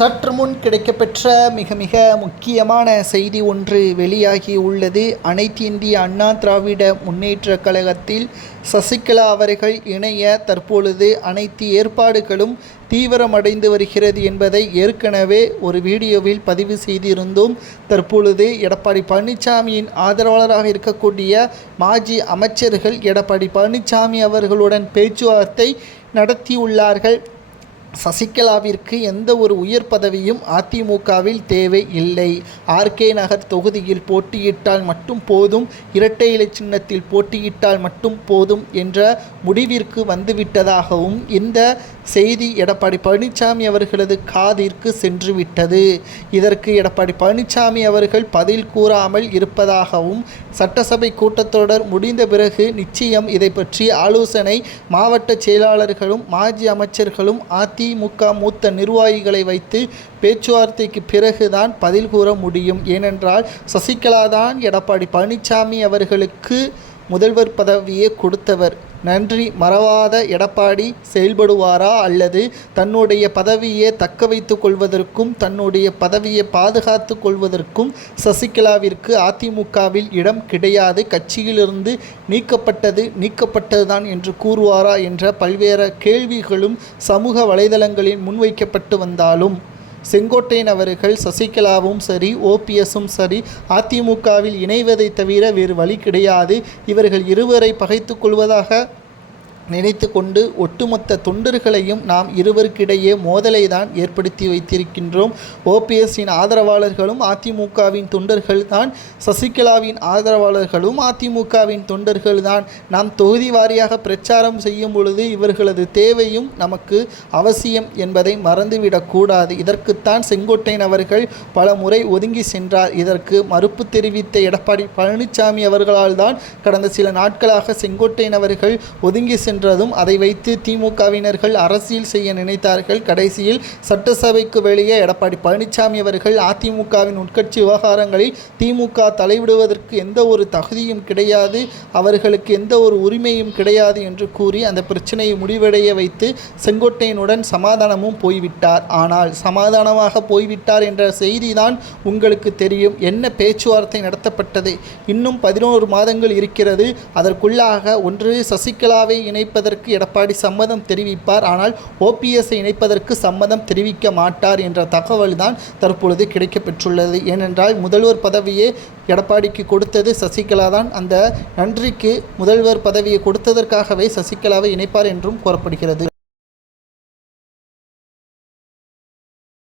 சற்று முன் கிடைக்கப்பெற்ற மிக மிக முக்கியமான செய்தி ஒன்று வெளியாகி உள்ளது. அனைத்து இந்திய அண்ணா திராவிட முன்னேற்ற கழகத்தில் சசிகலா அவர்கள் இணைய தற்பொழுது அனைத்து ஏற்பாடுகளும் தீவிரமடைந்து வருகிறது என்பதை ஏற்கனவே ஒரு வீடியோவில் பதிவு செய்திருந்தோம். தற்பொழுது எடப்பாடி பழனிசாமியின் ஆதரவாளராக இருக்கக்கூடிய மாஜி அமைச்சர்கள் எடப்பாடி பழனிசாமி அவர்களுடன் பேச்சுவார்த்தை நடத்தியுள்ளார்கள். சசிகலாவிற்கு எந்த ஒரு உயர் பதவியும் அதிமுகவில் தேவை இல்லை. ஆர்கே நகர் தொகுதியில் போட்டியிட்டால் மட்டும் போதும் இரட்டை இலை சின்னத்தில் போட்டியிட்டால் மட்டும் போதும் என்ற முடிவிற்கு வந்துவிட்டதாகவும் இந்த செய்தி எடப்பாடி பழனிசாமி அவர்களது காதிற்கு சென்றுவிட்டது. இதற்கு எடப்பாடி பழனிசாமி அவர்கள் பதில் கூறாமல் இருப்பதாகவும் சட்டசபை கூட்டத்தொடர் முடிந்த பிறகு நிச்சயம் இதை பற்றி ஆலோசனை மாவட்ட செயலாளர்களும் மாஜி அமைச்சர்களும் அதிமுக மூத்த நிர்வாகிகளை வைத்து பேச்சுவார்த்தைக்கு பிறகுதான் பதில் கூற முடியும். ஏனென்றால் சசிகலா தான் எடப்பாடி பழனிசாமி அவர்களுக்கு முதல்வர் பதவியை கொடுத்தவர். நன்றி மறவாத எடப்பாடி செயல்படுவாரா அல்லது தன்னுடைய பதவியை தக்க வைத்து கொள்வதற்கும் தன்னுடைய பதவியை பாதுகாத்து கொள்வதற்கும் சசிகலாவிற்கு அதிமுகவில் இடம் கிடையாது கட்சியிலிருந்து நீக்கப்பட்டது நீக்கப்பட்டதுதான் என்று கூறுவாரா என்ற பல்வேறு கேள்விகளும் சமூக வலைதளங்களில் முன்வைக்கப்பட்டு வந்தாலும் செங்கோட்டையன் அவர்கள் சசிகலாவும் சரி ஓபிஎஸும் சரி அதிமுகவில் இணைவதை தவிர வேறு வழி கிடையாது. இவர்கள் இருவரை பகைத்து கொள்வதாக நினைத்து கொண்டு ஒட்டுமொத்த தொண்டர்களையும் நாம் இருவருக்கிடையே மோதலை தான் ஏற்படுத்தி வைத்திருக்கின்றோம். ஓபிஎஸ்ஸின் ஆதரவாளர்களும் அதிமுகவின் தொண்டர்கள் தான் சசிகலாவின் ஆதரவாளர்களும் அதிமுகவின் தொண்டர்கள் தான் நாம் தொகுதி வாரியாக பிரச்சாரம் செய்யும் பொழுது இவர்களது தேவையும் நமக்கு அவசியம் என்பதை மறந்துவிடக்கூடாது இதற்குத்தான் செங்கோட்டையன் அவர்கள் பல முறை ஒதுங்கி சென்றார். இதற்கு மறுப்பு தெரிவித்த எடப்பாடி பழனிசாமி அவர்களால் தான் கடந்த சில நாட்களாக செங்கோட்டையன் அவர்கள் ஒதுங்கி சென்றதும் அதை வைத்து திமுகவினர்கள் அரசியல் செய்ய நினைத்தார்கள். கடைசியில் சட்டசபைக்கு வெளியே எடப்பாடி பழனிசாமி அவர்கள் அதிமுகவின் உட்கட்சி விவகாரங்களில் திமுக தலைவிடுவதற்கு எந்த ஒரு தகுதியும் கிடையாது அவர்களுக்கு எந்த ஒரு உரிமையும் கிடையாது என்று கூறி அந்த பிரச்சனையை முடிவடைய வைத்து செங்கோட்டையனுடன் சமாதானமும் போய்விட்டார். ஆனால் சமாதானமாக போய்விட்டார் என்ற செய்திதான் உங்களுக்கு தெரியும். என்ன பேச்சுவார்த்தை நடத்தப்பட்டது? இன்னும் பதினோரு மாதங்கள் இருக்கிறது. அதற்குள்ளாக ஒன்று சசிகலாவை இணைப்பதற்கு எடப்பாடி சம்மதம் தெரிவிப்பார். ஆனால் ஓபிஎஸ்ஐ இணைப்பதற்கு சம்மதம் தெரிவிக்க மாட்டார் என்ற தகவல் தான் தற்பொழுது கிடைக்கப்பெற்றுள்ளது. ஏனென்றால் முதல்வர் பதவியே எடப்பாடிக்கு கொடுத்தது சசிகலா தான். அந்த நன்றிக்கு முதல்வர் பதவியை கொடுத்ததற்காகவே சசிகலாவை இணைப்பார் என்றும் கூறப்படுகிறது.